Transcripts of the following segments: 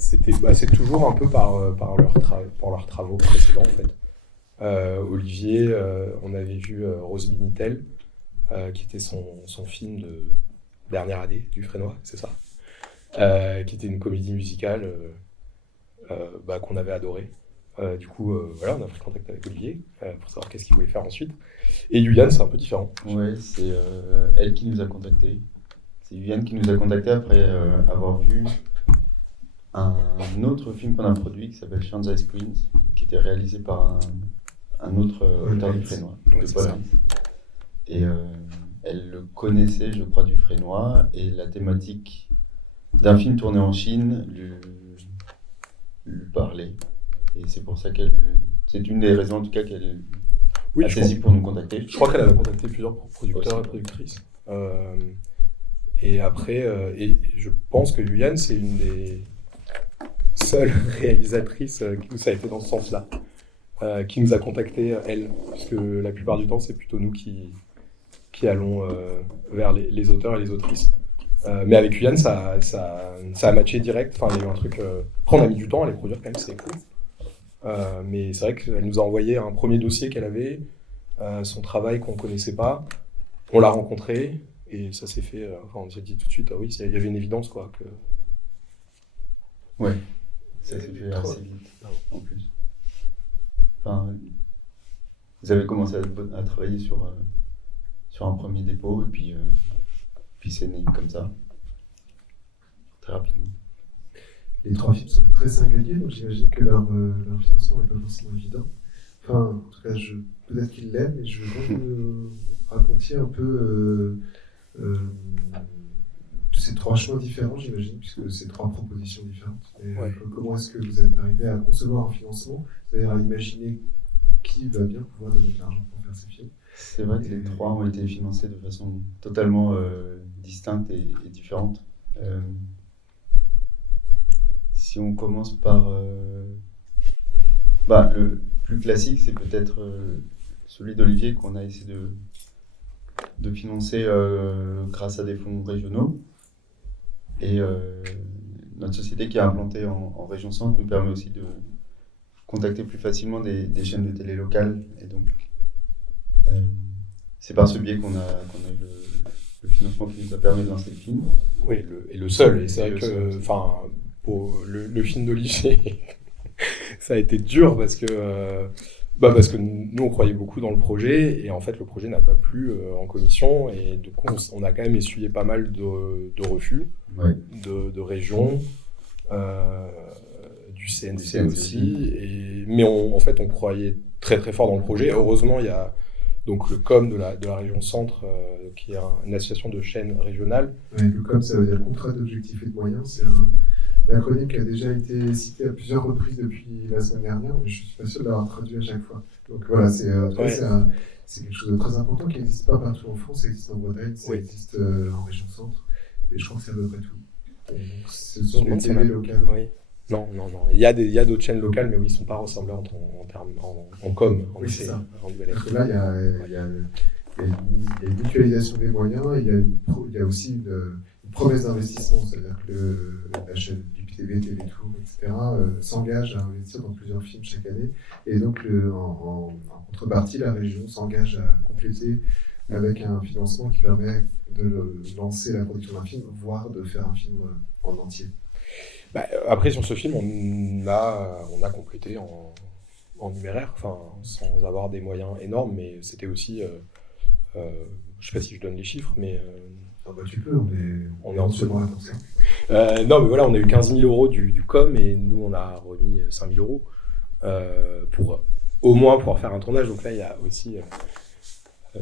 c'est toujours un peu par leurs travaux précédents, en fait. Olivier, on avait vu Rose Minitel, qui était son film de dernière année du Frénois, c'est ça, qui était une comédie musicale qu'on avait adorée. Du coup, voilà, on a pris contact avec Olivier pour savoir qu'est-ce qu'il voulait faire ensuite. Et Yulian, c'est un peu différent. Ouais, c'est elle qui nous a contactés. C'est Viviane qui nous a contactés après avoir vu un autre film qu'on a produit qui s'appelle Shanghai's Queens, qui était réalisé par un autre auteur du Frénois, Ouais, de Paul Heinz. Et elle le connaissait, je crois, du Frénois, et la thématique d'un film tourné en Chine lui parlait. Et c'est pour ça c'est une des raisons en tout cas qu'elle a saisi pour nous contacter. Je crois qu'elle avait contacté plusieurs producteurs et productrices. Et après, et je pense que Yulian, c'est une des seules réalisatrices qui nous a été dans ce sens-là, qui nous a contacté, elle, parce que la plupart du temps, c'est plutôt nous qui allons vers les auteurs et les autrices. Mais avec Yulian, ça a matché direct. Enfin, il y a eu un truc. Après, on a mis du temps à les produire quand même, c'est cool. Mais c'est vrai qu'elle nous a envoyé un premier dossier qu'elle avait, son travail qu'on connaissait pas. On l'a rencontré et ça s'est fait. Enfin, on s'est dit tout de suite, ah oui, il y avait une évidence quoi. Ouais, ça s'est fait assez vite en plus. Enfin, vous avez commencé à travailler sur un premier dépôt et puis c'est né comme ça, très rapidement. Les trois films sont très singuliers, donc j'imagine que leur financement n'est pas forcément évident. Enfin, en tout cas, peut-être qu'ils l'aiment, mais je veux que vous racontiez un peu ces trois choix différents, j'imagine, puisque c'est trois propositions différentes. Et comment est-ce que vous êtes arrivé à concevoir un financement, c'est-à-dire à imaginer qui va bien pouvoir donner de l'argent pour faire ces films? C'est vrai que les trois ont été financés de façon totalement distincte et différente. Si on commence par... le plus classique, c'est peut-être celui d'Olivier qu'on a essayé de financer grâce à des fonds régionaux. Et notre société qui est implantée en région centre nous permet aussi de contacter plus facilement des chaînes de télé locales. Et donc, c'est par ce biais qu'on a eu le financement qui nous a permis de lancer le film. Oui, et le seul. Et c'est vrai que pour le film d'Olivier, ça a été dur parce que nous, on croyait beaucoup dans le projet et en fait, le projet n'a pas plu en commission et du coup, on a quand même essuyé pas mal de refus de régions, du CNC aussi. Mais en fait, on croyait très très fort dans le projet. Heureusement, il y a donc le COM de la région centre, qui est une association de chaînes régionales. Oui, le COM, ça veut dire contrat d'objectifs et de moyens. C'est un acronyme qui a déjà été cité à plusieurs reprises depuis la semaine dernière, mais je ne suis pas sûr de l'avoir traduit à chaque fois. Donc voilà, c'est quelque chose de très important qui n'existe pas partout en France, ça existe en Bretagne, ça existe en région centre, et je crois que c'est à peu près tout. Et donc, ce sont des télé locales. Oui. Non. Il y a d'autres chaînes locales, mais oui, ils ne sont pas ressemblantes en termes en com. C'est ça. Parce que là, il y a une mutualisation des moyens, et il y a aussi une promesse d'investissement, c'est-à-dire que la chaîne du TV, Télétour, etc. S'engage à investir dans plusieurs films chaque année, et donc en contrepartie, la région s'engage à compléter avec un financement qui permet de lancer la production d'un film, voire de faire un film en entier. Après, sur ce film, on a complété en numéraire, sans avoir des moyens énormes, mais c'était aussi, je ne sais pas si je donne les chiffres, mais... tu peux, on est en dessous de moi. Non, mais voilà, on a eu 15 000 euros du com, et nous, on a remis 5 000 euros pour au moins pouvoir faire un tournage. Donc là, il y a aussi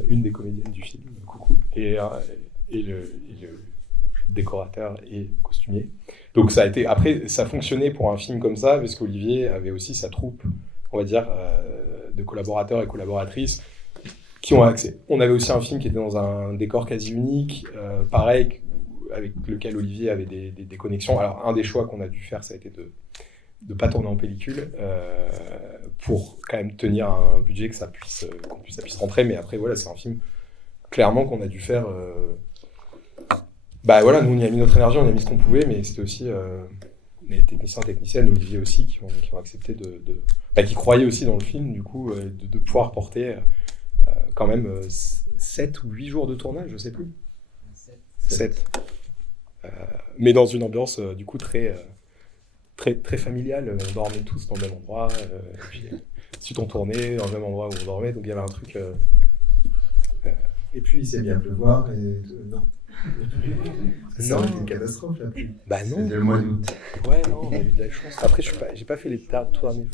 une des comédiennes du film, coucou, et le décorateur et costumier. Donc ça a été... Après, ça fonctionnait pour un film comme ça, parce qu'Olivier avait aussi sa troupe, on va dire, de collaborateurs et collaboratrices qui ont accès. On avait aussi un film qui était dans un décor quasi unique, pareil, avec lequel Olivier avait des connexions. Alors, un des choix qu'on a dû faire, ça a été de ne pas tourner en pellicule, pour quand même tenir un budget que ça puisse rentrer. Mais après, voilà, c'est un film, clairement, qu'on a dû faire... nous, on y a mis notre énergie, on a mis ce qu'on pouvait, mais c'était aussi les techniciens, techniciennes, Olivier aussi, qui ont accepté qui croyaient aussi dans le film, du coup, de pouvoir porter quand même 7 ou 8 jours de tournage, je sais plus. 7. Mais dans une ambiance, du coup, très familiale. On dormait tous dans le même endroit, et puis ensuite on tournait dans le même endroit où on dormait, donc il y avait un truc... Et puis il s'est mis à pleuvoir et non. Ça Non. aurait été une catastrophe la pluie. Bah non. C'était le mois d'août. Ouais, non, on a eu de la chance. Après, j'ai pas fait les tout derniers jours.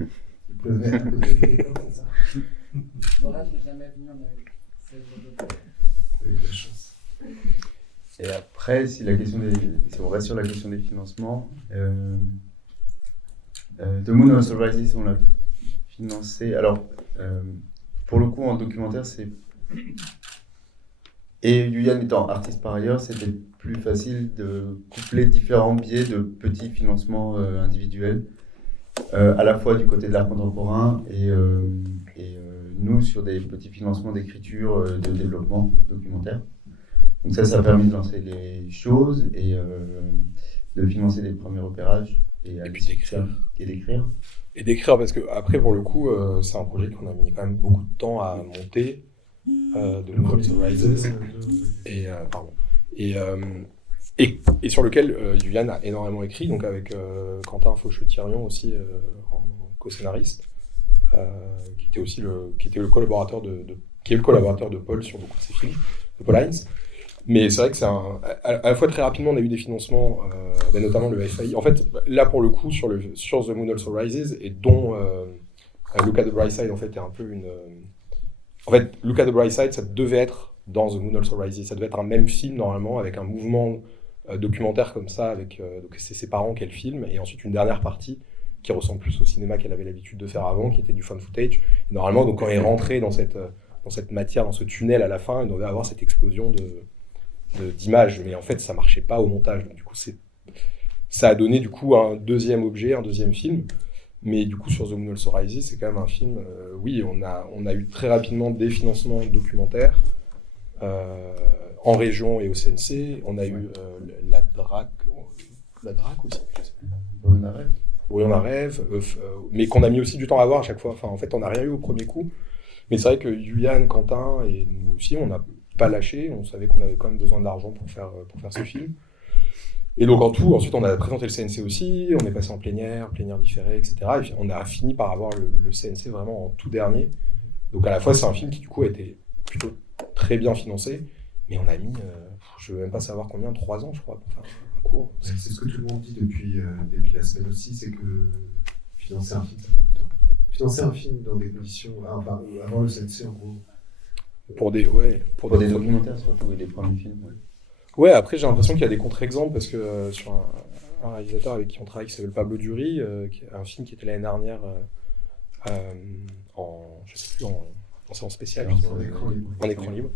Il pleuvait à côté de l'école, c'est ça. L'orage n'est jamais venu, on a eu 16 jours de pluie. Vous avez eu de la chance. Et après, si on reste sur la question des financements, The Moon Also Rises, on l'a financé. Alors, pour le coup, en documentaire, et Yuyan étant artiste par ailleurs, c'était plus facile de coupler différents biais de petits financements individuels, à la fois du côté de l'art contemporain et nous sur des petits financements d'écriture, de développement documentaire. Donc ça a permis de lancer les choses et de financer les premiers repérages et puis d'écrire. Et d'écrire, parce que après, pour le coup, c'est un projet qu'on a mis quand même beaucoup de temps à monter, de Moon Also Rises, et sur lequel Yuyan a énormément écrit, donc avec Quentin Faucheux-Thirion aussi en co-scénariste, qui est le collaborateur de Paul sur beaucoup de ses films, de Paul Hines. Mais c'est vrai que à la fois très rapidement on a eu des financements, notamment le FAI. En fait, là pour le coup sur The Moon Also Rises, et dont Look at the Bright Side en fait est un peu une. En fait, Look at the Bright Side, ça devait être dans The Moon Also Rises, ça devait être un même film normalement avec un mouvement documentaire comme ça, avec donc c'est ses parents qu'elle filme, et ensuite une dernière partie qui ressemble plus au cinéma qu'elle avait l'habitude de faire avant, qui était du found footage. Et normalement, donc quand elle est rentrée dans cette matière, dans ce tunnel à la fin, elle devait avoir cette explosion d'images, mais en fait ça marchait pas au montage, donc du coup ça a donné du coup un deuxième objet, un deuxième film. Mais du coup sur The Moon Also Rises, c'est quand même un film, oui, on a eu très rapidement des financements documentaires en région et au CNC. On a eu la DRAC aussi, je sais plus. Oui, on a rêve, mais qu'on a mis aussi du temps à voir à chaque fois. Enfin, en fait, on n'a rien eu au premier coup. Mais c'est vrai que Yuyan, Quentin et nous aussi, on n'a pas lâché. On savait qu'on avait quand même besoin de l'argent pour faire ce film. Et donc en tout, ensuite on a présenté le CNC aussi, on est passé en plénière différée, etc. Et puis, on a fini par avoir le CNC vraiment en tout dernier. Donc à la fois c'est un film qui du coup a été plutôt très bien financé, mais on a mis, je ne veux même pas savoir combien, 3 ans je crois, pour faire un cours. C'est ce que tout le monde dit depuis la semaine aussi, c'est que financer un film ça prend du temps. Financer un film dans des conditions, avant le CNC en gros. Pour des documentaires surtout, et des premiers films. Ouais. Ouais, après j'ai l'impression qu'il y a des contre-exemples, parce que sur un réalisateur avec qui on travaille qui s'appelle Pablo Dury, qui a un film qui était l'année dernière je sais plus, en séance spéciale, en écran libre.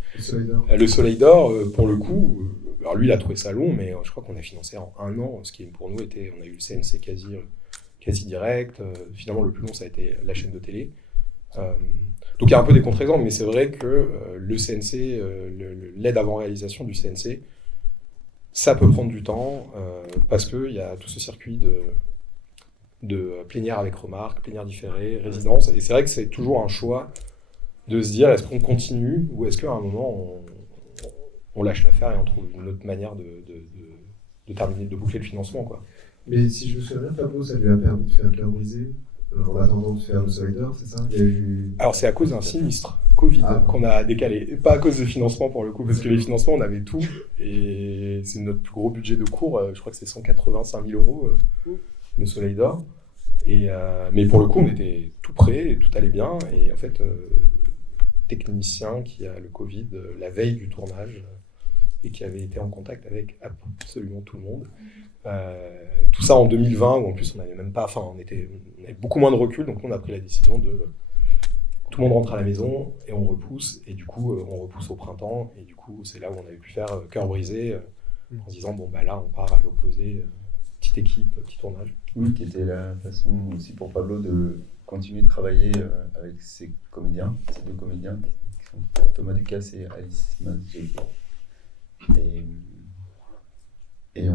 Le Soleil d'Or, pour le coup, alors lui il a trouvé ça long, mais je crois qu'on a financé en 1 an, ce qui pour nous était, on a eu le CNC quasi direct, finalement le plus long ça a été la chaîne de télé. Donc il y a un peu des contre-exemples, mais c'est vrai que le CNC, l'aide avant réalisation du CNC, ça peut prendre du temps, parce qu'il y a tout ce circuit de plénière avec remarques, plénière différée, résidence, et c'est vrai que c'est toujours un choix de se dire est-ce qu'on continue, ou est-ce qu'à un moment on lâche l'affaire et on trouve une autre manière de terminer, de boucler le financement, quoi. Mais si je me souviens bien, Pablo, ça lui a permis de faire Cœur brisé en attendant de faire le Soleil d'Or, c'est ça? Alors c'est à cause d'un sinistre Covid qu'on a décalé, pas à cause de financement pour le coup, parce que les financements on avait tout, et c'est notre plus gros budget de cours, je crois que c'est 185 000 € le Soleil d'Or, mais pour le coup on était tout prêt, et tout allait bien, et en fait technicien qui a le Covid la veille du tournage, et qui avait été en contact avec absolument tout le monde. Tout ça en 2020, où en plus on avait beaucoup moins de recul, donc on a pris la décision de tout le monde rentre à la maison et on repousse, et du coup on repousse au printemps, et du coup c'est là où on avait pu faire Cœur brisé, en se disant bon bah là on part à l'opposé, petite équipe, petit tournage. Oui, qui était la façon aussi pour Pablo de continuer de travailler avec ces deux comédiens qui sont Thomas Ducasse et Alice Mazzucchelli. Et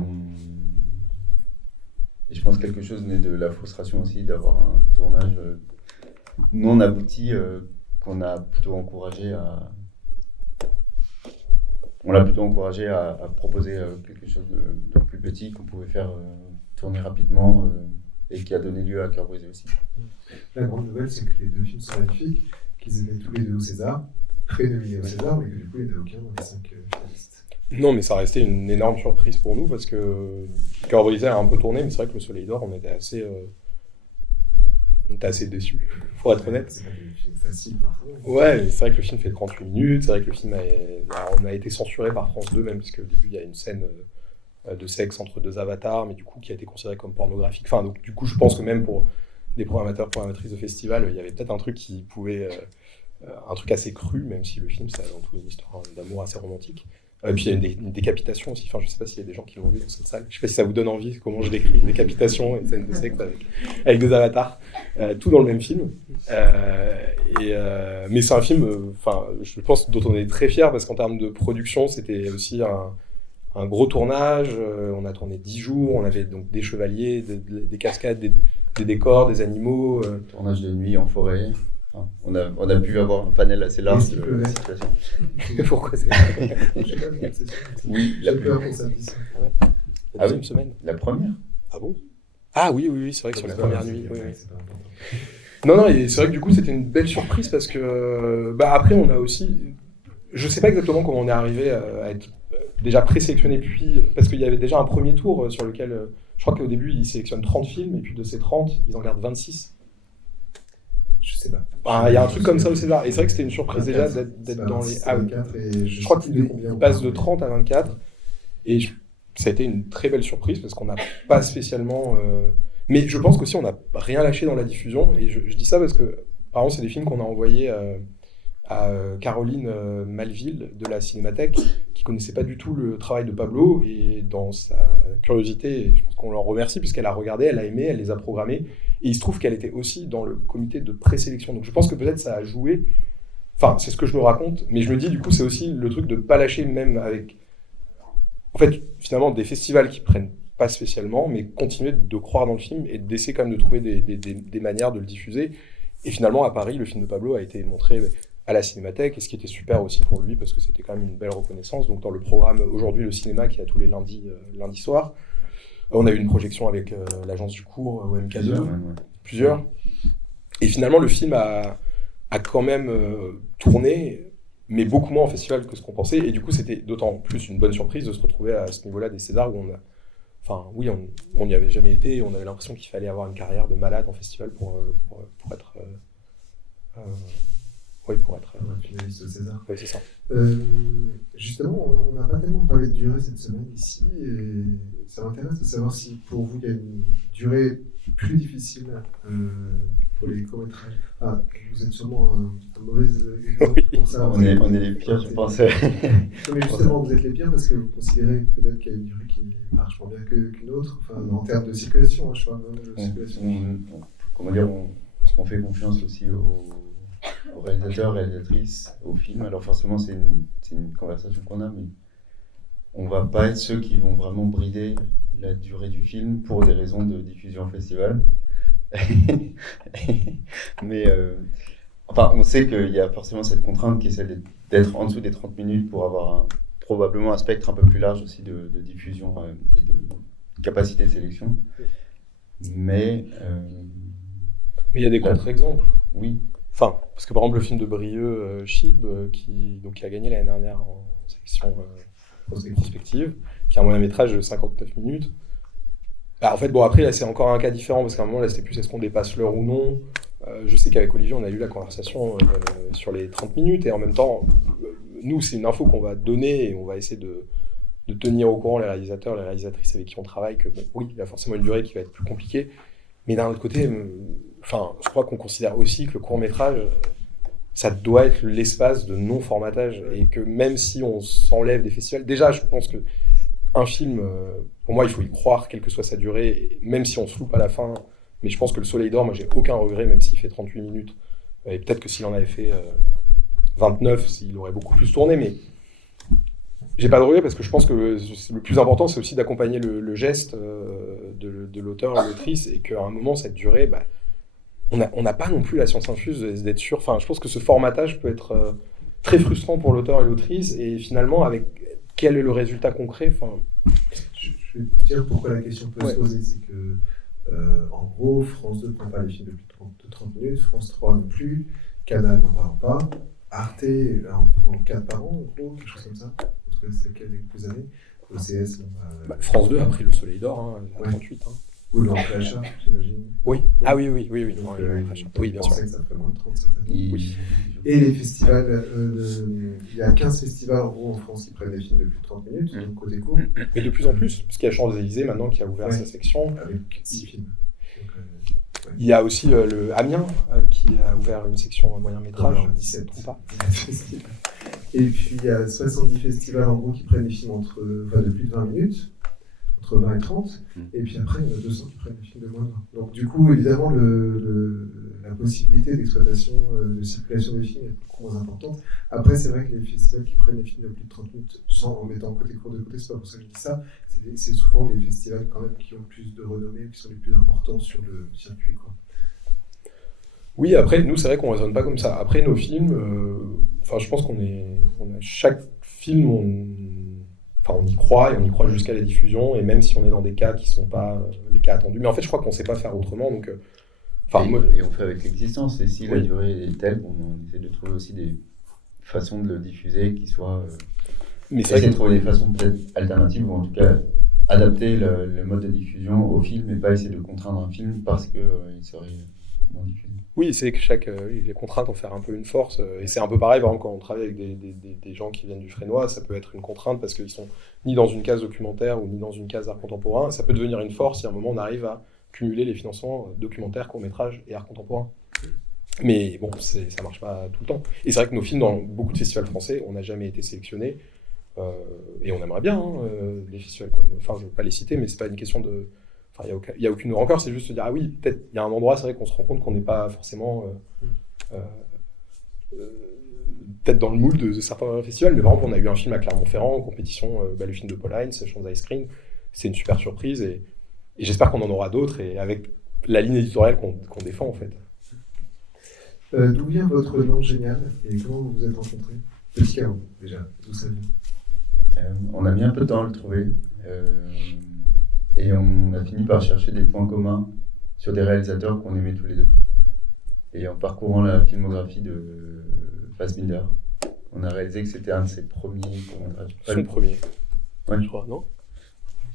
je pense que quelque chose naît de la frustration aussi d'avoir un tournage non abouti qu'on a plutôt encouragé à... On l'a plutôt encouragé à proposer quelque chose de plus petit qu'on pouvait faire tourner rapidement et qui a donné lieu à Cœur brisé aussi. La grande nouvelle, c'est que les 2 films sont magnifiques, qu'ils étaient tous les 2 au César, pré-nominés au César, mais que du coup, il n'y en a aucun dans les 5 finalistes. Non, mais ça restait une énorme surprise pour nous parce que Cœur brisé a un peu tourné, mais c'est vrai que Le Soleil d'Or, on était assez déçus, pour être honnête. C'est pas des films faciles, parfois. Ouais, c'est vrai que le film fait 38 minutes, c'est vrai que le film on a été censuré par France 2 même, parce qu'au début il y a une scène de sexe entre 2 avatars, mais du coup qui a été considéré comme pornographique. Enfin, donc du coup je pense que même pour des programmatrices de festival, il y avait peut-être un truc qui pouvait... un truc assez cru, même si le film c'est avant tout une histoire d'amour assez romantique. Puis il y a une décapitation aussi, enfin je sais pas s'il y a des gens qui l'ont vu dans cette salle, je sais pas si ça vous donne envie comment je décris une décapitation et une scène de sexe avec 2 avatars, tout dans le même film. Mais c'est un film, je pense, dont on est très fiers parce qu'en termes de production c'était aussi un gros tournage, on a tourné 10 jours, on avait donc des chevaliers, des cascades, des décors, des animaux. Tournage de nuit en forêt. Enfin, on a pu avoir un panel assez large de la situation. Pourquoi c'est Oui, J'ai peur pour samedi. la deuxième semaine. La première. Ah bon? Ah oui, c'est vrai que sur la première nuit. Oui. C'est pas important. Non, et c'est vrai que du coup c'était une belle surprise parce que après on a aussi, je sais pas exactement comment on est arrivé à être déjà présélectionné, puis parce qu'il y avait déjà un premier tour sur lequel je crois qu'au début ils sélectionnent 30 films et puis de ces 30 ils en gardent 26. Je sais pas. Il y a un truc comme ça au César et c'est vrai que c'était une surprise déjà d'être dans les... Ah oui, 24 et je crois qu'il combien passe de 30 à 24 et ça a été une très belle surprise parce qu'on n'a pas spécialement... Mais je pense qu'aussi on n'a rien lâché dans la diffusion et je dis ça parce que par exemple c'est des films qu'on a envoyés à Caroline Malville de la Cinémathèque qui connaissait pas du tout le travail de Pablo et dans sa curiosité, je pense qu'on leur remercie puisqu'elle a regardé, elle a aimé, elle les a programmés et il se trouve qu'elle était aussi dans le comité de présélection, donc je pense que peut-être ça a joué, enfin c'est ce que je me raconte, mais je me dis du coup c'est aussi le truc de pas lâcher même avec, en fait finalement des festivals qui prennent pas spécialement, mais continuer de croire dans le film et d'essayer quand même de trouver des manières de le diffuser. Et finalement, à Paris, le film de Pablo a été montré à la Cinémathèque, et ce qui était super aussi pour lui, parce que c'était quand même une belle reconnaissance. Donc dans le programme Aujourd'hui le cinéma, qui a tous les lundis soirs, on a eu une projection avec l'agence du cours, OMK2, plusieurs. Et finalement, le film a quand même tourné, mais beaucoup moins en festival que ce qu'on pensait. Et du coup, c'était d'autant plus une bonne surprise de se retrouver à ce niveau-là des Césars, où on n'y avait jamais été, et on avait l'impression qu'il fallait avoir une carrière de malade en festival pour être... pour être finaliste au César. Oui, c'est ça. Justement, on n'a pas tellement parlé de durée cette semaine ici, et ça m'intéresse de savoir si pour vous il y a une durée plus difficile pour les courts-métrages. Ah, vous êtes sûrement un mauvais exemple pour ça. On est les pires, je pense. Mais justement, vous êtes les pires parce que vous considérez peut-être qu'il y a une durée qui marche moins bien qu'une autre, enfin, en termes de circulation, je parle même de circulation. On fait confiance aussi aux réalisateurs, réalisatrices, aux films. Alors forcément, c'est une conversation qu'on a, mais on va pas être ceux qui vont vraiment brider la durée du film pour des raisons de diffusion festival. Mais on sait qu'il y a forcément cette contrainte qui est celle d'être en dessous des 30 minutes pour avoir probablement un spectre un peu plus large aussi de diffusion et de capacité de sélection. Mais il y a des contre-exemples. Oui. Enfin, parce que par exemple le film de Brieux, Chib, qui a gagné l'année dernière en sélection prospective, qui a un moyen métrage de 59 minutes. En fait, après là c'est encore un cas différent parce qu'à un moment là c'était plus est-ce qu'on dépasse l'heure ou non. Je sais qu'avec Olivier on a eu la conversation sur les 30 minutes et en même temps nous c'est une info qu'on va donner et on va essayer de tenir au courant les réalisateurs, les réalisatrices avec qui on travaille que oui il y a forcément une durée qui va être plus compliquée, mais d'un autre côté je crois qu'on considère aussi que le court-métrage ça doit être l'espace de non-formatage et que même si on s'enlève des festivals, déjà je pense que un film, pour moi, il faut y croire, quelle que soit sa durée, même si on se loupe à la fin. Mais je pense que Le Soleil d'Or, moi, j'ai aucun regret, même s'il fait 38 minutes. Et peut-être que s'il en avait fait 29, il aurait beaucoup plus tourné. Mais J'ai pas de regret parce que je pense que le plus important, c'est aussi d'accompagner le geste de l'auteur et l'autrice, et qu'à un moment, cette durée, on n'a pas non plus la science infuse d'être sûr. Enfin, je pense que ce formatage peut être très frustrant pour l'auteur et l'autrice, et finalement, avec quel est le résultat concret. Enfin, Je vais vous dire pourquoi la question peut Ouais. se poser. C'est que, en gros, France 2 ne prend pas les films de plus de 30 minutes, France 3 non plus, Canal n'en parle pas, Arte, là, on prend 4 par an, en gros, quelque chose comme ça. En tout cas, c'est le cas il y a quelques années. OCS, France 2 a pris le Soleil d'Or, à Ouais. 38. ou dans le achat, j'imagine. Oui. Ah oui. Donc, Oui, bien on sûr. sait que ça fait moins de 30 certainement. Oui. Et les festivals, il y a 15 festivals en gros en France qui prennent des films de plus de 30 minutes, donc côté court, Mais de plus en plus, parce qu'il y a Champs-Élysées maintenant qui a ouvert Ouais. sa section. avec 6 films. Donc, Il y a aussi le Amiens qui a ouvert une section moyen métrage. alors, 17 Ou pas. festivals. Et puis il y a 70 festivals en gros qui prennent des films de plus de 20 minutes, entre 20 et 30, et puis après il y en a 200 qui prennent des films de moins de 20. Donc du coup, évidemment, la possibilité d'exploitation, de circulation des films est beaucoup moins importante. Après, c'est vrai que les festivals qui prennent des films de plus de 30 minutes, sans en mettant côté court de côté, c'est pas pour ça que je dis ça, c'est souvent les festivals quand même qui ont le plus de renommée, qui sont les plus importants sur le circuit, quoi. Oui, après, nous, c'est vrai qu'on raisonne pas comme ça. Après, nos films, je pense chaque film, on y croit, et on y croit jusqu'à la diffusion, et même si on est dans des cas qui sont pas les cas attendus. Mais en fait, je crois qu'on sait pas faire autrement, donc... Et on fait avec l'existence, et si la Oui. durée est telle, on essaie de trouver aussi des façons de le diffuser qui soient... Mais c'est essayer vrai de trouver des façons peut-être alternatives, ou en tout cas adapter le mode de diffusion au film, et pas essayer de contraindre un film parce qu'il serait moins diffusé. Oui, c'est que les contraintes en faire un peu une force. Et c'est un peu pareil, par exemple, quand on travaille avec des gens qui viennent du frénois, ça peut être une contrainte parce qu'ils sont ni dans une case documentaire ou ni dans une case art contemporain. Ça peut devenir une force si à un moment on arrive à cumuler les financements documentaires, court-métrage et art contemporain. Mais bon, ça marche pas tout le temps. Et c'est vrai que nos films, dans beaucoup de festivals français, on n'a jamais été sélectionnés. Et on aimerait bien des festivals comme... Enfin, je ne veux pas les citer, mais c'est pas une question de... Enfin, il n'y a aucune rancœur, c'est juste se dire, ah oui, peut-être il y a un endroit, c'est vrai qu'on se rend compte qu'on n'est pas forcément peut-être dans le moule de certains festivals. Mais par exemple, on a eu un film à Clermont-Ferrand en compétition, le film de Paul Heinz, Champs Ice Cream. C'est une super surprise et j'espère qu'on en aura d'autres, et avec la ligne éditoriale qu'on défend en fait. D'où vient votre nom génial et comment vous vous êtes rencontrés? Petit chaos, déjà, d'où ça vient? On a mis un peu de temps à le trouver. Et on a fini par chercher des points communs sur des réalisateurs qu'on aimait tous les deux. Et en parcourant la filmographie de Fassbinder, on a réalisé que c'était un de ses premiers courts-métrages. Son premier, Ouais, je crois, non?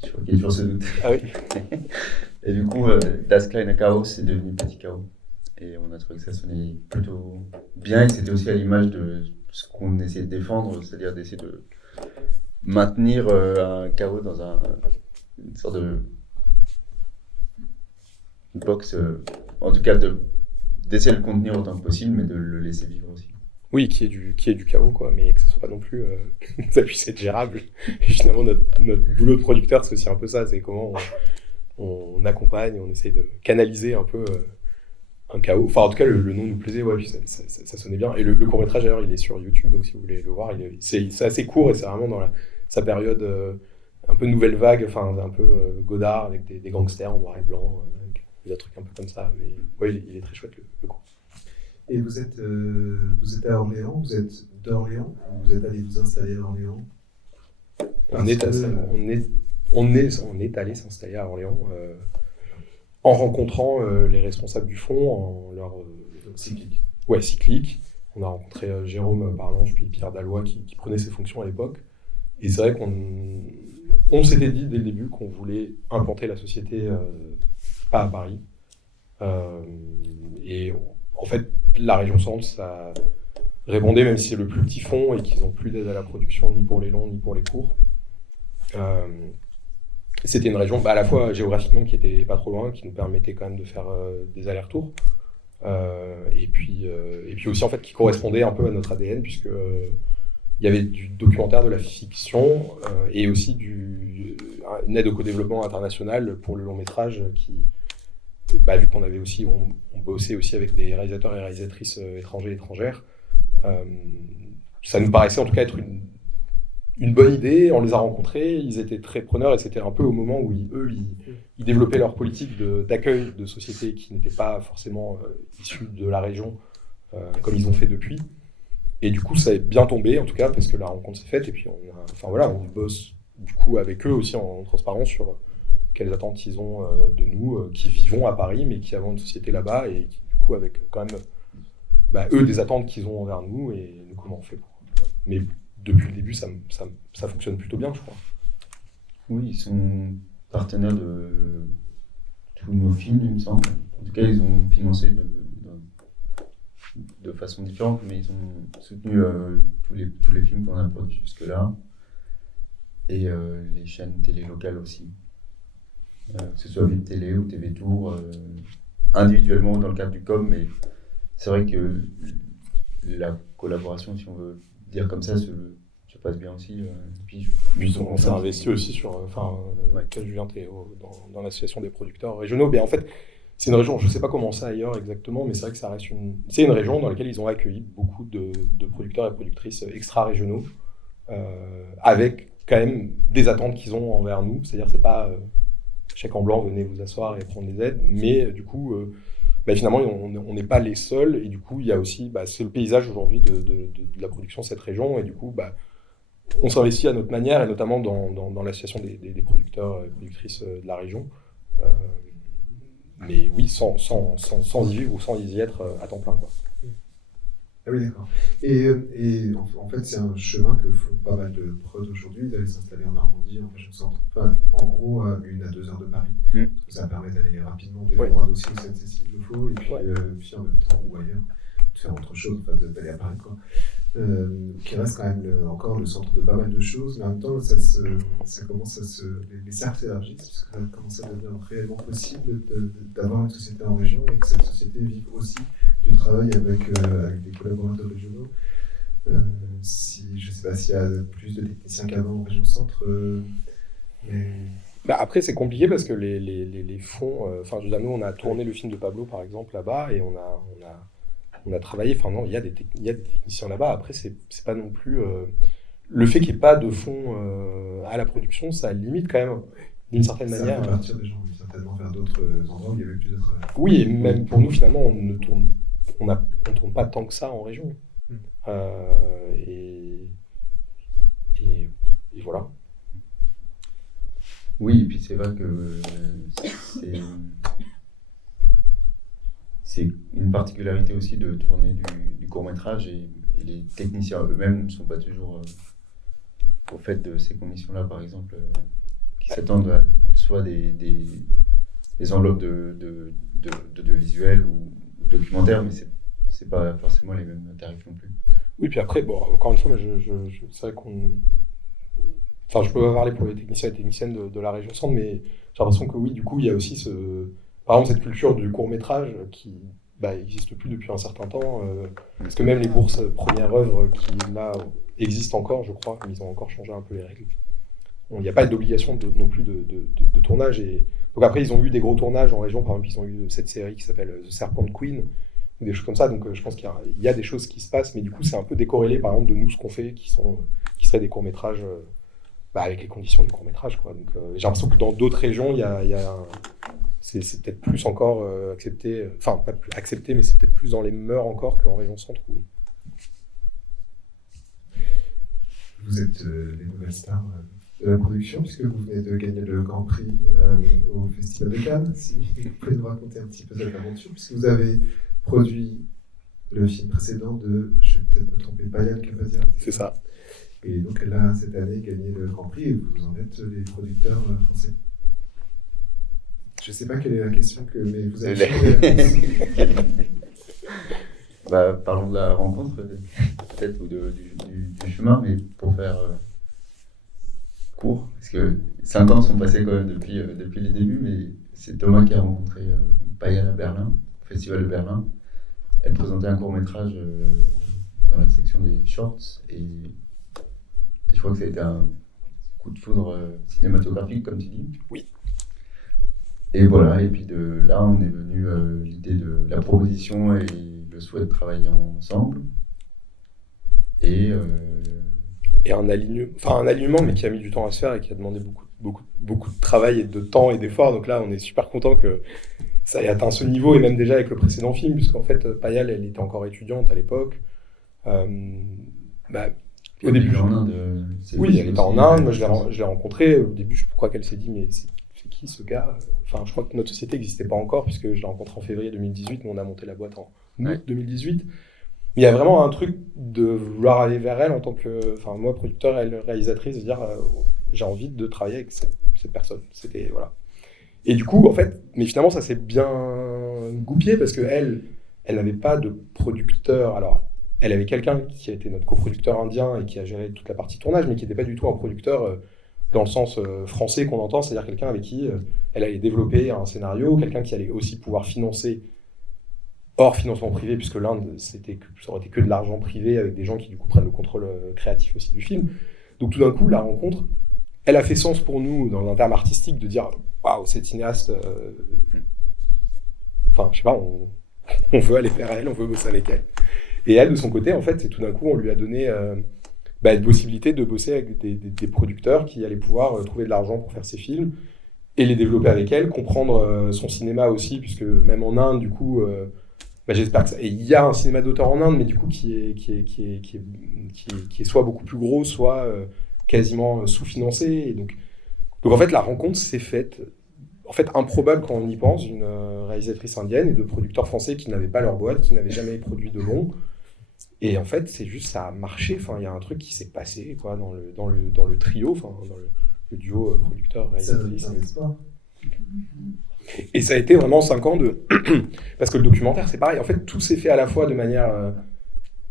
je crois qu'il est sur ce doute. Ah oui. Et du coup, Das kleine Chaos, c'est devenu Petit Chaos. Et on a trouvé que ça sonnait plutôt bien, et c'était aussi à l'image de ce qu'on essayait de défendre, c'est-à-dire d'essayer de maintenir un chaos dans une sorte de box, en tout cas d'essayer de le contenir autant que possible, mais de le laisser vivre aussi. Oui, qui est du chaos, quoi, mais que ça soit pas non plus, que ça puisse être gérable. Et finalement, notre boulot de producteur, c'est aussi un peu ça, c'est comment on accompagne, on essaie de canaliser un peu un chaos. Enfin, en tout cas, le nom nous plaisait, ouais, puis ça sonnait bien. Et le court-métrage, d'ailleurs, il est sur YouTube, donc si vous voulez le voir, c'est assez court, et c'est vraiment dans sa période un peu nouvelle vague, enfin, un peu Godard, avec des gangsters en noir et blanc, avec des trucs un peu comme ça. Mais ouais, il est très chouette, le court. Et vous êtes à Orléans, vous êtes d'Orléans, vous êtes allé vous installer à Orléans? On est allé s'installer à Orléans en rencontrant les responsables du fonds, en leur cyclique. Ouais, cyclique. On a rencontré Jérôme Parlange puis Pierre Dalloy qui prenait ses fonctions à l'époque. Et c'est vrai qu'on s'était dit dès le début qu'on voulait implanter la société pas à Paris. Et en fait, la région Centre, ça répondait, même si c'est le plus petit fonds et qu'ils n'ont plus d'aide à la production ni pour les longs ni pour les courts. C'était une région à la fois géographiquement qui était pas trop loin, qui nous permettait quand même de faire des allers-retours. Et puis aussi en fait qui correspondait un peu à notre ADN, puisque il y avait du documentaire, de la fiction et aussi une aide au co-développement international pour le long métrage qui, vu qu'on avait aussi, on bossait aussi avec des réalisateurs et réalisatrices étrangers et étrangères, ça nous paraissait en tout cas être une bonne idée, on les a rencontrés, ils étaient très preneurs et c'était un peu au moment où ils développaient leur politique d'accueil de sociétés qui n'étaient pas forcément issues de la région comme ils ont fait depuis. Et du coup, ça est bien tombé en tout cas parce que la rencontre s'est faite et puis on bosse du coup avec eux aussi en transparence sur quelles attentes ils ont de nous qui vivons à Paris mais qui avons une société là-bas et qui du coup avec quand même eux des attentes qu'ils ont envers nous et nous comment on fait pour. Mais depuis le début, ça fonctionne plutôt bien, je crois. Oui, ils sont partenaires de tous nos films, il me semble. En tout cas, ils ont financé de façon différente, mais ils ont soutenu tous les films qu'on a produits jusque-là. Et les chaînes télé locales aussi. Que ce soit VIP Télé ou TV Tour, individuellement dans le cadre du COM, mais c'est vrai que la collaboration, si on veut dire comme ça, se passe bien aussi. Puis on s'est investi aussi sur Julien Théo dans l'association des producteurs régionaux. Mais en fait, c'est une région, je ne sais pas comment c'est ailleurs exactement, mais c'est vrai que ça reste c'est une région dans laquelle ils ont accueilli beaucoup de producteurs et productrices extra-régionaux, avec quand même des attentes qu'ils ont envers nous. C'est-à-dire c'est pas chèque en blanc, venez vous asseoir et prendre des aides, mais du coup, finalement, on n'est pas les seuls, et du coup, il y a aussi, c'est le paysage aujourd'hui de la production de cette région, et du coup, on s'investit à notre manière, et notamment dans l'association des producteurs et productrices de la région. Mais oui, sans y vivre ou sans y être à temps plein, quoi. Ah oui, d'accord. Et en fait, c'est un chemin que font pas mal de prods aujourd'hui, d'aller s'installer en Normandie, en région centre. Enfin, en gros, à 1 à 2 heures de Paris. Parce que ça permet d'aller rapidement défendre un dossier où c'est accessible, il le faut, et puis, puis en même temps, ou ailleurs, de faire autre chose, enfin, d'aller à Paris, quoi. Qui reste quand même encore le centre de pas mal de choses, mais en même temps, ça commence les cercles s'élargissent, parce que ça commence à devenir réellement possible d'avoir une société en région et que cette société vive aussi du travail avec des collaborateurs régionaux. Je ne sais pas s'il y a plus de techniciens qu'avant en région centre, mais... Après, c'est compliqué parce que les fonds... nous, on a tourné le film de Pablo, par exemple, là-bas, et on a travaillé... il y a des techniciens là-bas. Après, c'est pas non plus... le fait qu'il n'y ait pas de fonds à la production, ça limite quand même, d'une certaine manière... Ça fait partir des gens, certainement, vers d'autres endroits où il y avait plus de travail. Oui, et même pour nous, finalement, on ne tourne pas tant que ça en région. Et voilà. Oui, et puis c'est vrai que c'est une particularité aussi de tourner du court-métrage et les techniciens eux-mêmes ne sont pas toujours au fait de ces conditions-là, par exemple, qui s'attendent à soit des enveloppes de visuels ou documentaires, mais c'est pas forcément les mêmes tarifs non plus. Oui, puis après, encore une fois, c'est vrai qu'on... je peux pas parler pour les techniciens et techniciennes de la région centre, mais j'ai l'impression que oui, du coup, il y a aussi par exemple, cette culture du court-métrage qui n'existe plus depuis un certain temps, parce que même les bourses première œuvre qui, là, existent encore, je crois, mais ils ont encore changé un peu les règles. Il n'y a pas d'obligation non plus de tournage. Et... Donc après, ils ont eu des gros tournages en région, par exemple, ils ont eu cette série qui s'appelle The Serpent Queen, ou des choses comme ça, donc je pense qu'il y a des choses qui se passent, mais du coup, c'est un peu décorrélé, par exemple, de nous, ce qu'on fait, qui seraient des courts-métrages... avec les conditions du court-métrage, quoi. Donc, j'ai l'impression que dans d'autres régions, c'est peut-être plus encore accepté, pas plus accepté, mais c'est peut-être plus dans les mœurs encore qu'en région centre. Vous êtes les nouvelles stars de la production, puisque vous venez de gagner le Grand Prix au Festival de Cannes. Si vous pouvez nous raconter un petit peu cette aventure, puisque vous avez produit le film précédent de, je vais peut-être me tromper, Payal Capadia. C'est ça. Et donc elle a cette année gagné le Grand Prix et vous en êtes les producteurs français. Je ne sais pas quelle est la question, mais vous avez parlons de la rencontre, peut-être, ou du chemin, mais pour faire court, parce que 5 ans sont passés quand même depuis les débuts, mais c'est Thomas qui a rencontré Payal à Berlin, au Festival de Berlin. Elle présentait un court-métrage dans la section des shorts, et je crois que ça a été un coup de foudre cinématographique, comme tu dis. Oui. Et voilà, et puis de là, on est venu l'idée de la proposition et le souhait de travailler ensemble. Et et un alignement, mais qui a mis du temps à se faire et qui a demandé beaucoup de travail et de temps et d'efforts. Donc là, on est super content que ça ait atteint ce niveau, et même déjà avec le précédent film, puisqu'en fait, Payal, elle était encore étudiante à l'époque. Au début, en Inde. oui, elle était en Inde. Moi, je l'ai rencontrée. Au début, je crois qu'elle s'est dit, mais c'est qui ce gars? Enfin, je crois que notre société n'existait pas encore, puisque je l'ai rencontré en février 2018, mais on a monté la boîte en août 2018. Il y a vraiment un truc de vouloir aller vers elle en tant que, moi, producteur et réalisatrice, de dire, j'ai envie de travailler avec cette personne. C'était, voilà. Et du coup, en fait, mais finalement, ça s'est bien goupillé, parce qu'elle n'avait pas de producteur. Alors, elle avait quelqu'un qui a été notre coproducteur indien et qui a géré toute la partie tournage, mais qui n'était pas du tout un producteur dans le sens français qu'on entend, c'est-à-dire quelqu'un avec qui elle allait développer un scénario, quelqu'un qui allait aussi pouvoir financer hors financement privé, puisque l'Inde, ça aurait été que de l'argent privé avec des gens qui du coup prennent le contrôle créatif aussi du film. Donc tout d'un coup, la rencontre, elle a fait sens pour nous dans un terme artistique de dire waouh, cette cinéaste, je sais pas, on veut aller vers elle, on veut bosser avec elle. Et elle, de son côté, en fait, c'est tout d'un coup, on lui a donné la possibilité de bosser avec des producteurs qui allaient pouvoir trouver de l'argent pour faire ses films et les développer avec elle, comprendre son cinéma aussi, puisque même en Inde, du coup, j'espère que ça... Et il y a un cinéma d'auteur en Inde, mais du coup, qui est soit beaucoup plus gros, soit quasiment sous-financé. Et donc, en fait, la rencontre s'est faite, en fait, improbable quand on y pense, d'une réalisatrice indienne et de producteurs français qui n'avaient pas leur boîte, qui n'avaient jamais produit de long. Et en fait, c'est juste, ça a marché. Enfin, il y a un truc qui s'est passé, quoi, dans le trio, dans le duo producteur-réalisatrice. Et ça a été vraiment 5 ans de... Parce que le documentaire, c'est pareil. En fait, tout s'est fait à la fois de manière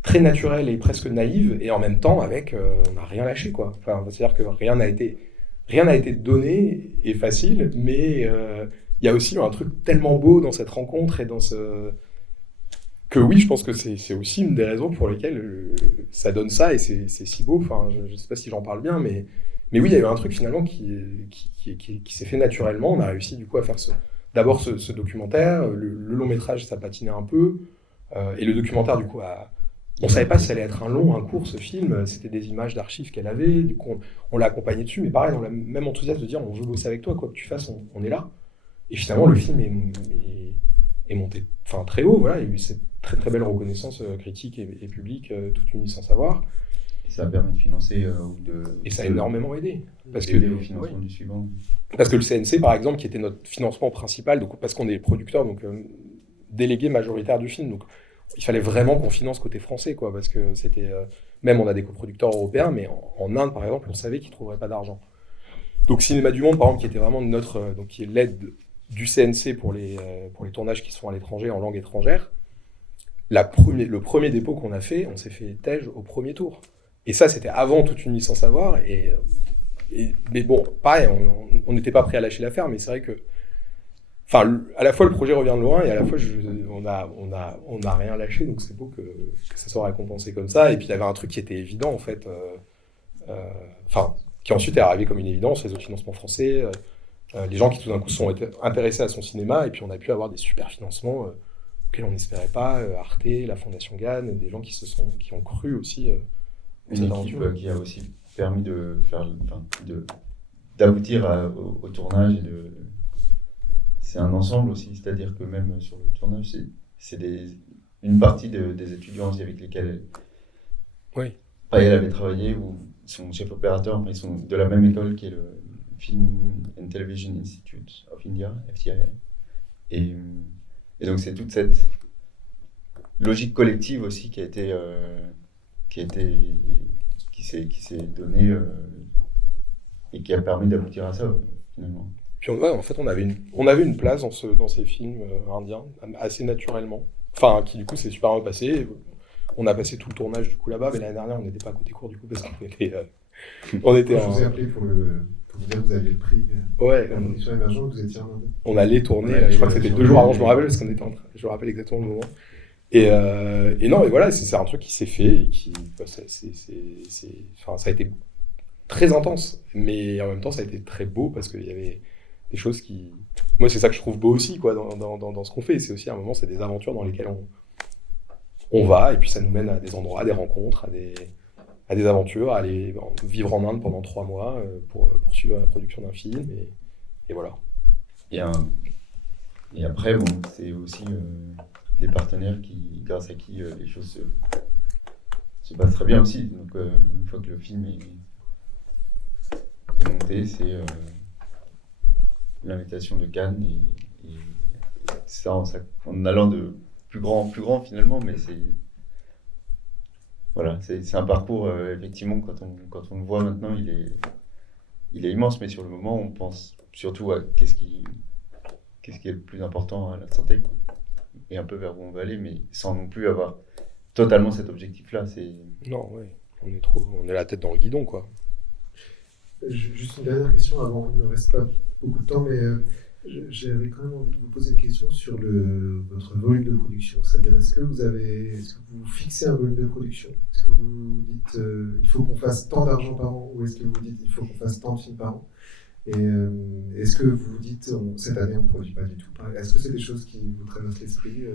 très naturelle et presque naïve, et en même temps, avec... on n'a rien lâché, quoi. Enfin, c'est-à-dire que rien n'a été donné et facile, mais il y a aussi un truc tellement beau dans cette rencontre et dans ce... Que oui, je pense que c'est aussi une des raisons pour lesquelles ça donne ça, et c'est si beau. Enfin, je ne sais pas si j'en parle bien, mais oui, il y a eu un truc finalement qui s'est fait naturellement. On a réussi du coup à faire d'abord ce documentaire, le long métrage, ça patinait un peu, et le documentaire du coup, on ne savait pas si ça allait être un long, un court, ce film. C'était des images d'archives qu'elle avait, du coup on l'a accompagné dessus, mais pareil, dans le même enthousiasme de dire on veut bosser avec toi, quoi que tu fasses, on est là. Et finalement, le film est monté très haut, voilà. Il y a eu cette très très belle reconnaissance critique et publique, toute unie sans savoir. Et ça a permis de financer et ça a énormément aidé. Parce que au financement du suivant. Parce que le CNC, par exemple, qui était notre financement principal, donc, parce qu'on est producteur, donc délégué majoritaire du film, donc il fallait vraiment qu'on finance côté français, quoi, parce que c'était... même on a des coproducteurs européens, mais en Inde, par exemple, on savait qu'ils ne trouveraient pas d'argent. Donc Cinéma du Monde, par exemple, qui était vraiment donc qui est l'aide du CNC pour les tournages qui sont à l'étranger, en langue étrangère, le premier dépôt qu'on a fait, on s'est fait tège au premier tour. Et ça, c'était avant toute une licence à voir. Mais bon, pareil, on n'était pas prêt à lâcher l'affaire, mais c'est vrai que... à la fois, le projet revient de loin, et à la fois, on a rien lâché, donc c'est beau que ça soit récompensé comme ça. Et puis, il y avait un truc qui était évident, en fait, qui ensuite est arrivé comme une évidence, les autofinancements français, les gens qui tout d'un coup sont intéressés à son cinéma, et puis on a pu avoir des super financements auxquels on n'espérait pas, Arte, la Fondation Gann, des gens qui ont cru aussi... une équipe qui a aussi permis d'aboutir au tournage. C'est un ensemble aussi, c'est-à-dire que même sur le tournage, c'est une partie des étudiants aussi avec lesquels Payal avait travaillé, ou son chef opérateur, ils sont de la même école qui est le Film and Television Institute of India, FTII. Et donc c'est toute cette logique collective aussi qui s'est donnée et qui a permis d'aboutir à ça, finalement. Puis en fait, on avait une place dans ces films indiens, assez naturellement. Qui du coup s'est super bien passé. On a passé tout le tournage du coup là-bas, mais l'année dernière, on n'était pas à côté court du coup, parce qu'on était... Je vous ai appelé pour vous dire que vous aviez le prix. Ouais. Sur émergent, vous étiez en Inde. On allait tourner, je crois que c'était 2 jours avant, je me rappelle, parce qu'on était je me rappelle exactement le moment. Et non, mais voilà, c'est un truc qui s'est fait, et qui, ça a été très intense, mais en même temps, ça a été très beau, parce qu'il y avait des choses qui... Moi, c'est ça que je trouve beau aussi, quoi, dans ce qu'on fait. C'est aussi, à un moment, c'est des aventures dans lesquelles on va, et puis ça nous mène à des endroits, à des rencontres, à des aventures, à aller vivre en Inde pendant 3 mois pour poursuivre la production d'un film, et voilà. Et après, bon, c'est aussi les partenaires grâce à qui les choses se passent très bien aussi. Donc, une fois que le film est monté, c'est l'invitation de Cannes et ça, en allant de plus grand finalement, mais c'est un parcours, effectivement, quand on le voit maintenant, il est immense, mais sur le moment, on pense surtout à qu'est-ce qui est le plus important à la santé, quoi. Et un peu vers où on veut aller, mais sans non plus avoir totalement cet objectif-là. Non, ouais, on est la tête dans le guidon, quoi. Juste une dernière question avant, il ne reste pas beaucoup de temps, mais j'avais quand même envie de vous poser une question sur votre volume de production. C'est-à-dire, est-ce que vous fixez un volume de production? Est-ce que vous dites il faut qu'on fasse tant d'argent par an, ou est-ce que vous dites il faut qu'on fasse tant de films par an? Et est-ce que vous dites cette année on ne produit pas du tout? Est-ce que c'est des choses qui vous traversent l'esprit?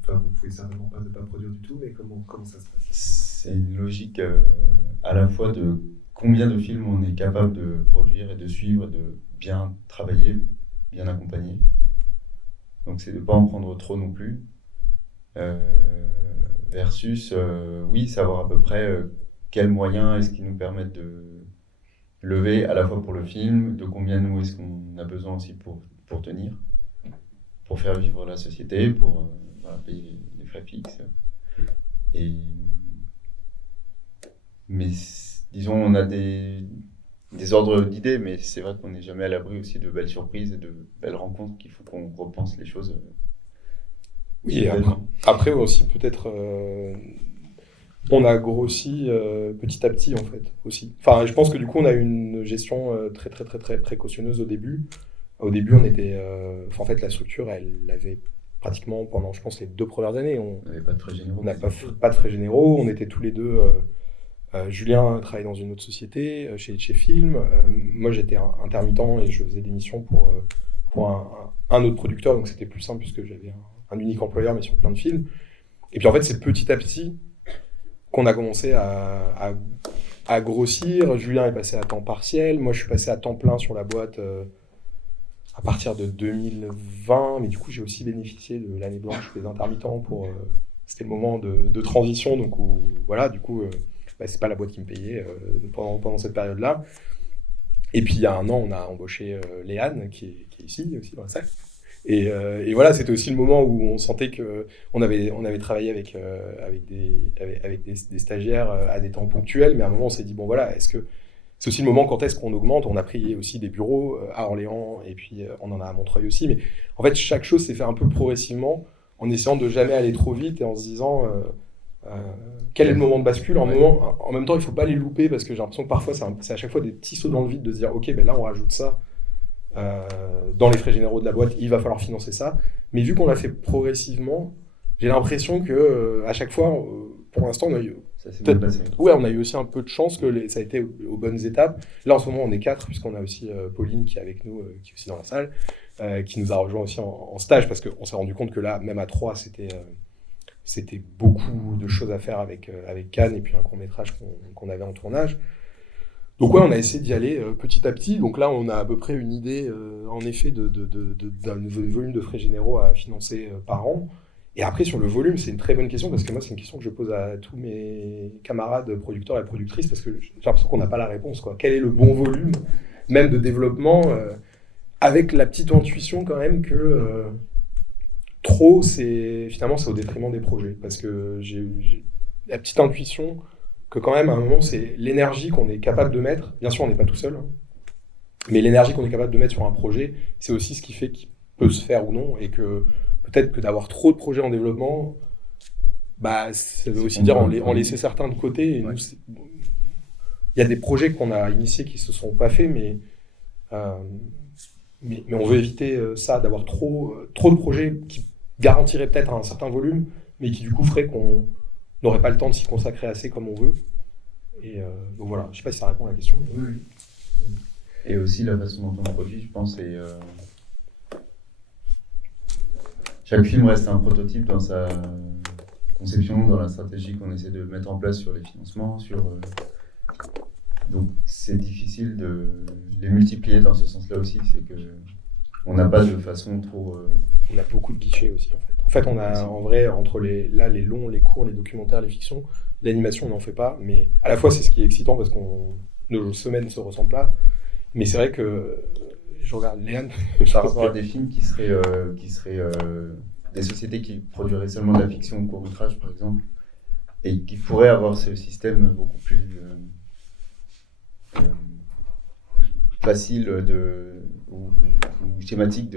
Enfin, vous pouvez certainement pas ne pas produire du tout, mais comment ça se passe? C'est une logique à la fois de combien de films on est capable de produire et de suivre, et de bien travailler, bien accompagner. Donc c'est de ne pas en prendre trop non plus. Versus, oui, savoir à peu près quels moyens est-ce qui nous permettent de lever à la fois pour le film, de combien nous est-ce qu'on a besoin aussi pour tenir, pour faire vivre la société, pour payer les frais fixes. Mais disons, on a des ordres d'idées, mais c'est vrai qu'on n'est jamais à l'abri aussi de belles surprises et de belles rencontres qu'il faut qu'on repense les choses. Oui, et après aussi, peut-être, on a grossi petit à petit, en fait, aussi. Enfin, je pense que du coup, on a eu une gestion très, très, très, très précautionneuse au début. Au début, on était... en fait, la structure, elle avait pratiquement, pendant, je pense, les 2 premières années, on n'avait pas de frais généraux. On n'a pas de frais généraux. On était tous les deux... Julien travaillait dans une autre société, chez Film. Moi, j'étais intermittent et je faisais des missions pour un autre producteur, donc c'était plus simple puisque j'avais un unique employeur, mais sur plein de films. Et puis en fait, c'est petit à petit qu'on a commencé à grossir. Julien est passé à temps partiel. Moi, je suis passé à temps plein sur la boîte à partir de 2020. Mais du coup, j'ai aussi bénéficié de l'année blanche des intermittents c'était le moment de transition. Donc, voilà, du coup... c'est pas la boîte qui me payait pendant cette période-là. Et puis il y a 1 an, on a embauché Léane, qui est ici aussi dans la salle. Et voilà, c'était aussi le moment où on sentait qu'on avait travaillé avec des stagiaires à des temps ponctuels, mais à un moment on s'est dit, bon voilà, c'est aussi le moment quand est-ce qu'on augmente. On a pris aussi des bureaux à Orléans, et puis on en a à Montreuil aussi. Mais en fait, chaque chose s'est fait un peu progressivement, en essayant de jamais aller trop vite et en se disant... quel est le moment de bascule en même temps il ne faut pas les louper, parce que j'ai l'impression que parfois c'est à chaque fois des petits sauts dans le vide de se dire ok, ben là on rajoute ça dans les frais généraux de la boîte, il va falloir financer ça. Mais vu qu'on l'a fait progressivement, j'ai l'impression que à chaque fois, pour l'instant on a eu ça s'est bien passé. Ouais, on a eu aussi un peu de chance que ça a été aux bonnes étapes. Là en ce moment on est 4, puisqu'on a aussi Pauline qui est avec nous, qui est aussi dans la salle, qui nous a rejoint aussi en stage, parce qu'on s'est rendu compte que là même à 3 c'était beaucoup de choses à faire avec Cannes, et puis un court-métrage qu'on avait en tournage. Donc ouais, on a essayé d'y aller petit à petit. Donc là, on a à peu près une idée, en effet, d'un volume de frais généraux à financer par an. Et après, sur le volume, c'est une très bonne question, parce que moi, c'est une question que je pose à tous mes camarades producteurs et productrices, parce que j'ai l'impression qu'on n'a pas la réponse, quoi. Quel est le bon volume, même de développement, avec la petite intuition quand même que... trop, finalement, c'est au détriment des projets, parce que j'ai la petite intuition que quand même, à un moment, c'est l'énergie qu'on est capable de mettre. Bien sûr, on n'est pas tout seul, hein, mais l'énergie qu'on est capable de mettre sur un projet, c'est aussi ce qui fait qu'il peut se faire ou non, et que peut-être que d'avoir trop de projets en développement, ça veut aussi dire en laisser certains de côté. Et nous, il y a des projets qu'on a initiés qui se sont pas faits, mais on veut éviter ça, d'avoir trop de projets qui garantiraient peut-être un certain volume, mais qui du coup ferait qu'on n'aurait pas le temps de s'y consacrer assez comme on veut. Et donc voilà, je ne sais pas si ça répond à la question. Mais... Oui. Et aussi la façon dont on produit, je pense, c'est... chaque film reste un prototype dans sa conception, dans la stratégie qu'on essaie de mettre en place sur les financements, donc c'est difficile de les multiplier dans ce sens-là aussi, c'est que on n'a pas de façon trop... On a beaucoup de guichets aussi, en fait. En fait, on a, en vrai, entre les longs, les courts, les documentaires, les fictions, l'animation, on n'en fait pas, mais à la fois, c'est ce qui est excitant parce que nos semaines ne se ressemblent pas, mais c'est vrai que je regarde Léane... Par rapport à des films qui seraient des sociétés qui produiraient seulement de la fiction court-métrage, par exemple, et qui pourraient avoir ce système beaucoup plus facile ou schématique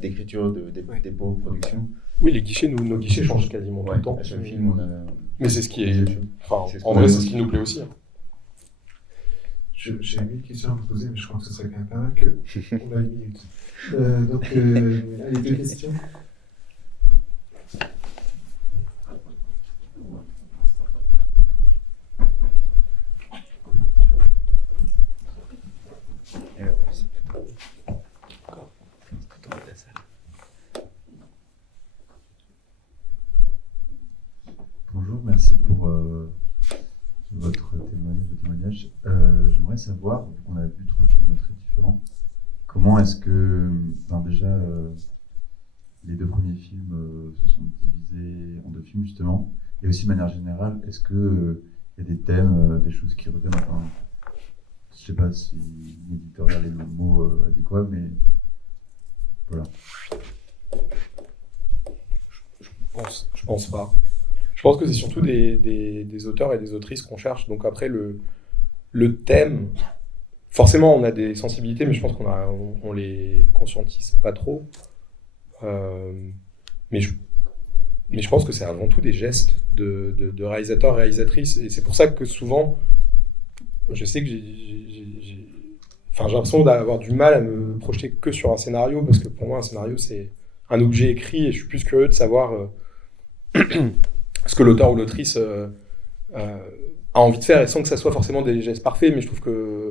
d'écriture, de dépôt, de production. Oui, les guichets, nos guichets changent quasiment tout le temps. À chaque film, on a... Mais c'est ce qui est... Enfin, c'est ce en qu'on vrai, a c'est aussi. ce qui nous plaît aussi. Hein. J'ai 1000 questions à vous poser, mais je crois que ce serait quand même pas mal que on a une minute. Allez, 2 questions. Bonjour, merci pour votre témoignage. J'aimerais savoir, on a vu 3 films très différents, comment est-ce que, déjà, les 2 premiers films se sont divisés en 2 films justement, et aussi de manière générale, est-ce que il y a des thèmes, des choses qui reviennent, enfin, je sais pas si l'éditorial est le mot adéquat, mais voilà. Je pense pas. Je pense que c'est surtout des auteurs et des autrices qu'on cherche. Donc après, le thème, forcément, on a des sensibilités, mais je pense qu'on les conscientise pas trop. Mais je pense que c'est avant tout des gestes de réalisateurs, réalisatrices. Et c'est pour ça que souvent, je sais que j'ai l'impression d'avoir du mal à me projeter que sur un scénario, parce que pour moi, un scénario, c'est un objet écrit, et je suis plus curieux de savoir ce que l'auteur ou l'autrice a envie de faire, et sans que ça soit forcément des gestes parfaits, mais je trouve que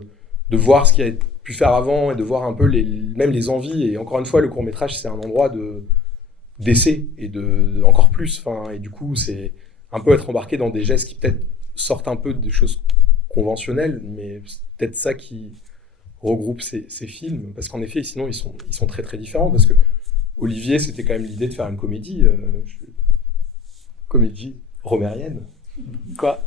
de voir ce qu'il a pu faire avant, et de voir un peu même les envies, et encore une fois, le court-métrage, c'est un endroit d'essai, et encore plus, et du coup, c'est un peu être embarqué dans des gestes qui peut-être sortent un peu des choses conventionnelles, mais c'est peut-être ça qui regroupe ces films, parce qu'en effet, sinon, ils sont très très différents, parce que Olivier, c'était quand même l'idée de faire une comédie, comédie romérienne. Quoi ?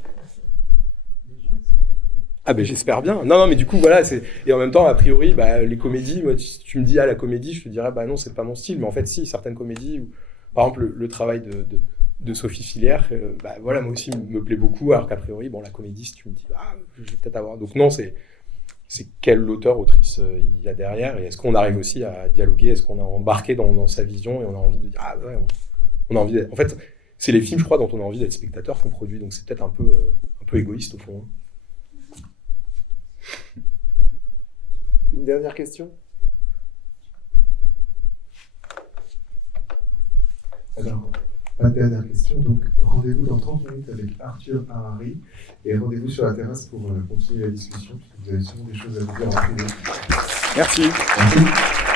Ah ben j'espère bien. Non, mais du coup, voilà, et en même temps, a priori, les comédies, moi, si tu me dis, la comédie, je te dirais, non, c'est pas mon style, mais en fait, si, certaines comédies, par exemple, le travail de Sophie Filière, voilà, moi aussi, me plaît beaucoup, alors qu'a priori, la comédie, si tu me dis, je vais peut-être avoir... Donc non, c'est quel auteur, autrice il y a derrière, et est-ce qu'on arrive aussi à dialoguer, est-ce qu'on a embarqué dans sa vision, et on a envie de dire, on a envie d'être... En fait, c'est les films, je crois, dont on a envie d'être spectateur qu'on produit, donc c'est peut-être un peu égoïste au fond. Une dernière question ? Alors, pas de dernière question, donc rendez-vous dans 30 minutes avec Arthur Harari, et rendez-vous sur la terrasse pour continuer la discussion, puisque vous avez sûrement des choses à vous dire en privé. Merci. Merci.